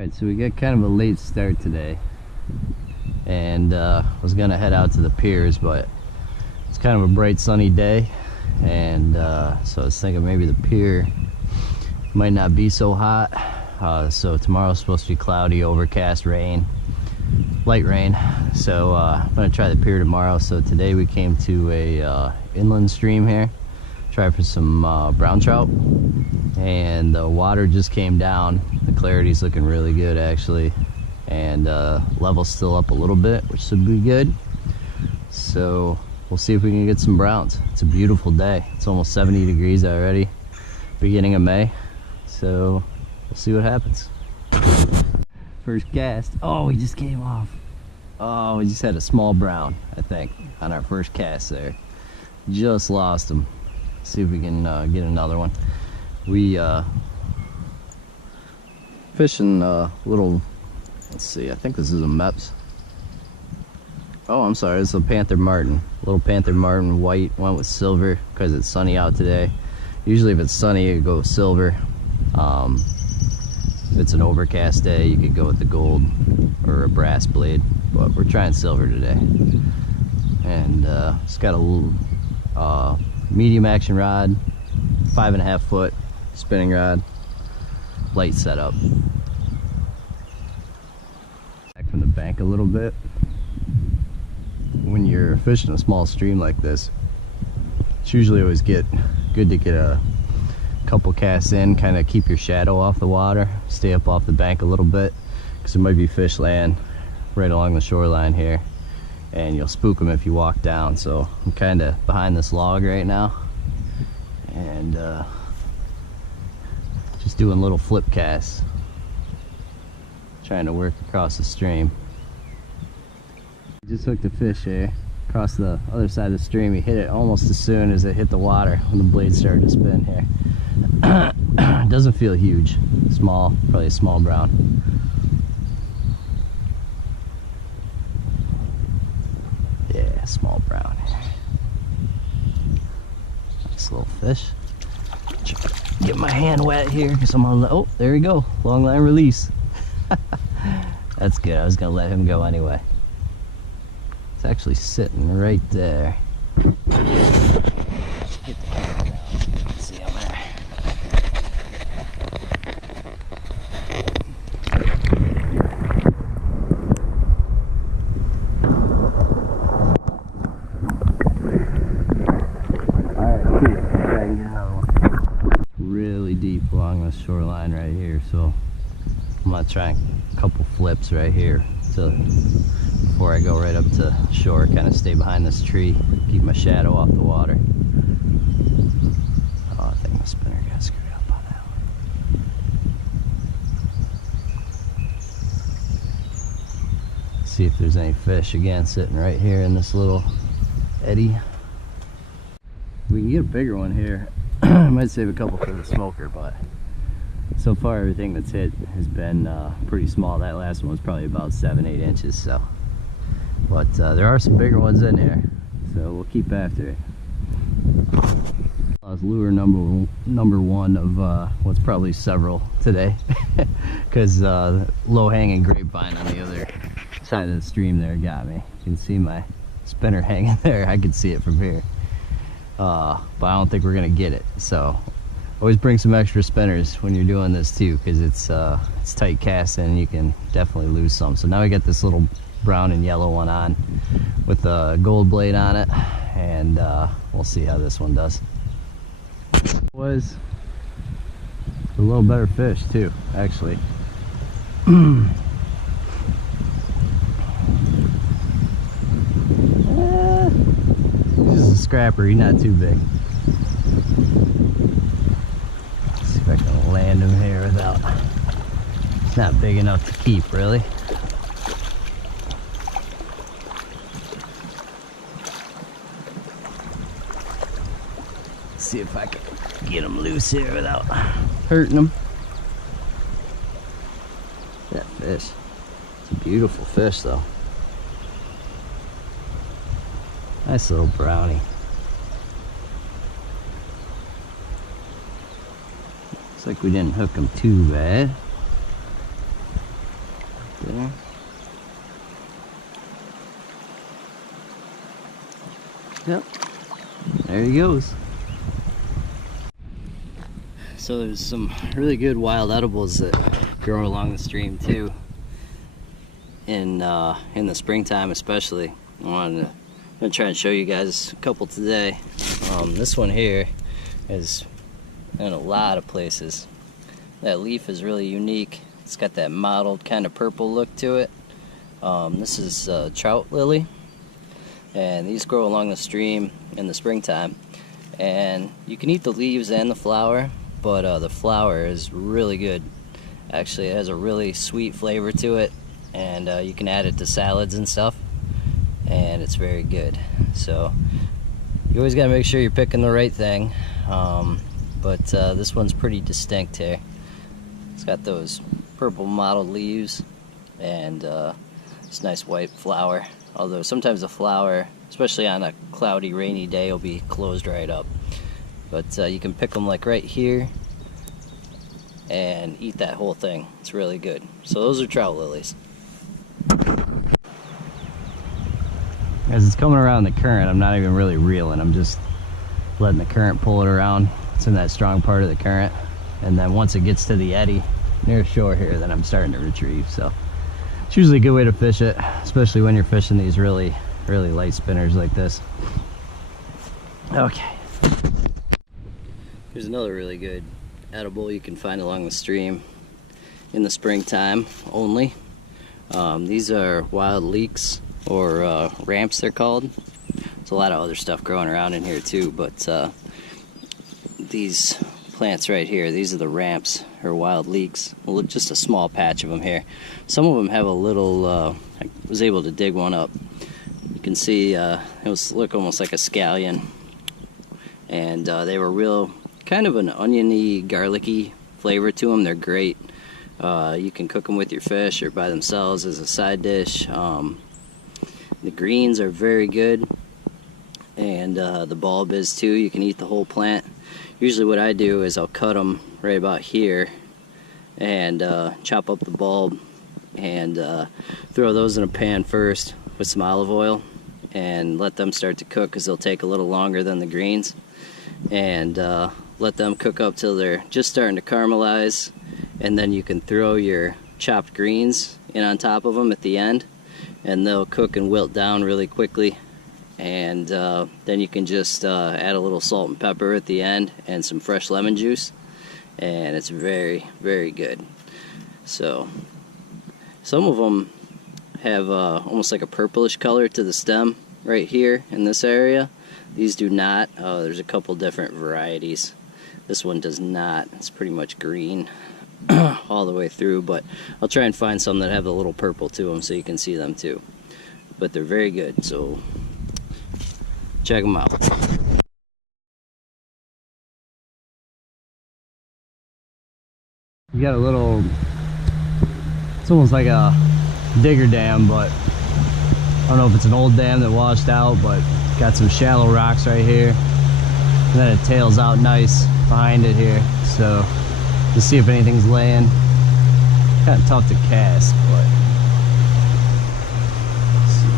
Alright, so we got kind of a late start today, and was gonna head out to the piers, but it's kind of a bright sunny day, and so I was thinking maybe the pier might not be so hot. So tomorrow's supposed to be cloudy, overcast, rain, light rain. So I'm gonna try the pier tomorrow. So today we came to a inland stream here, try for some brown trout, and the water just came down. The clarity's looking really good actually, and level's still up a little bit, which should be good. So we'll see if we can get some browns. It's a beautiful day. It's almost 70 degrees already, beginning of May. So we'll see what happens. First cast. Oh, he just came off. Oh, we just had a small brown, I think, on our first cast there. Just lost him. See if we can get another one. We fishing a little, let's see, I think this is a Meps. Oh, I'm sorry, it's a Panther Martin. Little Panther Martin, white, went with silver because it's sunny out today. Usually if it's sunny, you go with silver. If it's an overcast day, you could go with the gold or a brass blade, but we're trying silver today. And it's got a little medium action rod, 5.5 foot spinning rod, light setup. Back from the bank a little bit. When you're fishing a small stream like this, it's usually always good to get a couple casts in, kind of keep your shadow off the water, stay up off the bank a little bit, because there might be fish laying right along the shoreline here, and you'll spook them if you walk down. So I'm kind of behind this log right now, and just doing little flip casts, trying to work across the stream. Just hooked a fish here across the other side of the stream. He hit it almost as soon as it hit the water when the blade started to spin here. Doesn't feel huge. Small, probably a small brown. Yeah, small brown. Nice little fish. Get my hand wet here because I'm on the, oh, there we go. Long line release. That's good. I was gonna let him go anyway. It's actually sitting right there. Get the camera down so you can see him there. Alright, cool. Try and get another one. Really deep along the shoreline right here, so I'm gonna try a couple flips right here before I go right up to shore. Kind of stay behind this tree, keep my shadow off the water. Oh, I think my spinner got screwed up on that one. See if there's any fish. Again, sitting right here in this little eddy. We can get a bigger one here. I might save a couple for the smoker, but so far everything that's hit has been pretty small. That last one was probably about 7-8 inches, so. But there are some bigger ones in here, so we'll keep after it. That was lure number one of what's probably several today, because low-hanging grapevine on the other side of the stream there got me. You can see my spinner hanging there. I can see it from here, but I don't think we're gonna get it. So always bring some extra spinners when you're doing this too, because it's tight casting and you can definitely lose some. So now we got this little brown and yellow one on with a gold blade on it, and we'll see how this one does. Was a little better fish too, actually. He's just a scrapper. He's not too big. Let's see if I can land him here without. It's not big enough to keep, really. See if I can get him loose here without hurting him. That fish. It's a beautiful fish though. Nice little brownie. Looks like we didn't hook him too bad. Yep, there he goes. So there's some really good wild edibles that grow along the stream too. In the springtime especially. I'm gonna try and show you guys a couple today. This one here is in a lot of places. That leaf is really unique. It's got that mottled kind of purple look to it. This is Trout Lily, and these grow along the stream in the springtime. And you can eat the leaves and the flower, but the flower is really good. Actually, it has a really sweet flavor to it, and you can add it to salads and stuff, and it's very good. So you always got to make sure you're picking the right thing. But this one's pretty distinct here. It's got those purple mottled leaves and this nice white flower. Although sometimes the flower, especially on a cloudy, rainy day, will be closed right up. But you can pick them like right here and eat that whole thing. It's really good. So those are trout lilies. As it's coming around the current, I'm not even really reeling. I'm just letting the current pull it around. It's in that strong part of the current. And then once it gets to the eddy near shore here, then I'm starting to retrieve. So it's usually a good way to fish it, especially when you're fishing these really light spinners like this. Okay. Here's another really good edible you can find along the stream in the springtime only. These are wild leeks, or ramps they're called. There's a lot of other stuff growing around in here too, but these plants right here, these are the ramps, or wild leeks. Well, just a small patch of them here. Some of them have a little, I was able to dig one up. You can see it look almost like a scallion, and they were real, kind of an oniony, garlicky flavor to them. They're great. You can cook them with your fish or by themselves as a side dish. The greens are very good, and the bulb is too. You can eat the whole plant. Usually what I do is I'll cut them right about here and chop up the bulb and throw those in a pan first with some olive oil and let them start to cook, because they'll take a little longer than the greens, and let them cook up till they're just starting to caramelize, and then you can throw your chopped greens in on top of them at the end, and they'll cook and wilt down really quickly. And then you can just add a little salt and pepper at the end and some fresh lemon juice, and it's very, very good. So some of them have almost like a purplish color to the stem right here in this area. These do not. There's a couple different varieties. This one does not. It's pretty much green all the way through, but I'll try and find some that have a little purple to them so you can see them too. But they're very good, so check them out. You got a little, it's almost like a digger dam, but I don't know if it's an old dam that washed out, but got some shallow rocks right here, and then it tails out nice behind it here. So to see if anything's laying. Kind of tough to cast, but let's see.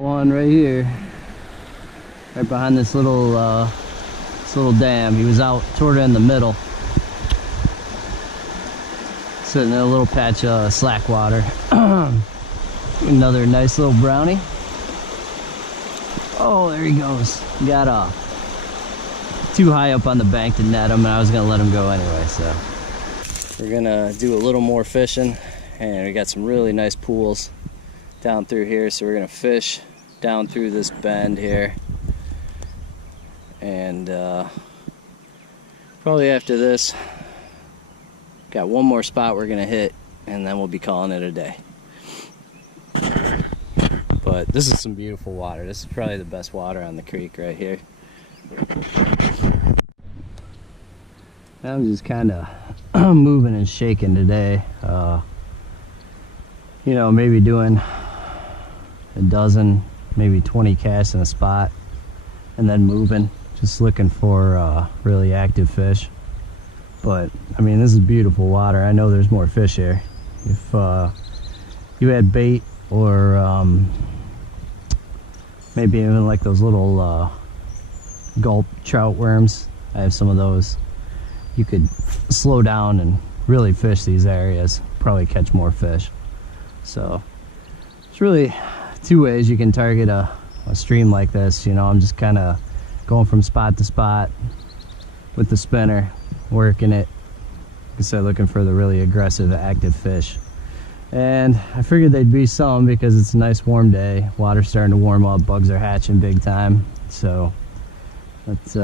One right here, right behind this little dam. He was out toward in the middle, sitting in a little patch of slack water. Another nice little brownie. Oh, there he goes. Got off. Too high up on the bank to net him, and I was gonna let him go anyway. So we're gonna do a little more fishing, and we got some really nice pools down through here, so we're gonna fish down through this bend here, and probably after this, got one more spot we're gonna hit, and then we'll be calling it a day. But this is some beautiful water. This is probably the best water on the creek right here. I'm just kind of moving and shaking today. You know, maybe doing a dozen, maybe 20 casts in a spot, and then moving, just looking for really active fish. But I mean, this is beautiful water. I know there's more fish here. If you had bait or maybe even like those little gulp trout worms. I have some of those. You could slow down and really fish these areas, probably catch more fish. So it's really two ways you can target a stream like this. You know, I'm just kind of going from spot to spot with the spinner, working it. Like I said, looking for the really aggressive, active fish. And I figured they'd be some because it's a nice warm day. Water's starting to warm up, bugs are hatching big time. So it's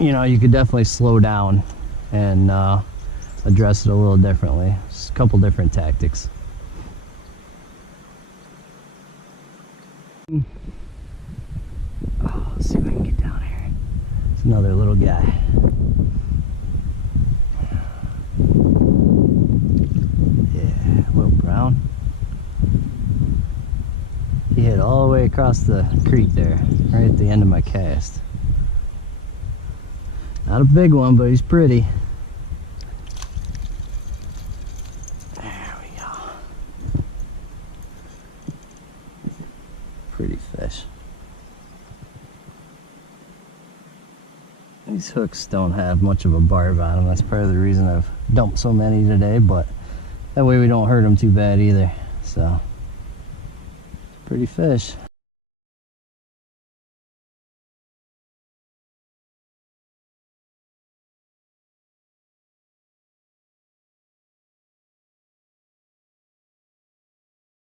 you know, you could definitely slow down and address it a little differently. Just a couple different tactics. Oh, let's see if I can get down here. It's another little guy. Yeah, little brown. He hit all the way across the creek there, right at the end of my cast. Not a big one, but he's pretty. There we go. Pretty fish. These hooks don't have much of a barb on them. That's part of the reason I've dumped so many today, but that way we don't hurt them too bad either. So, pretty fish.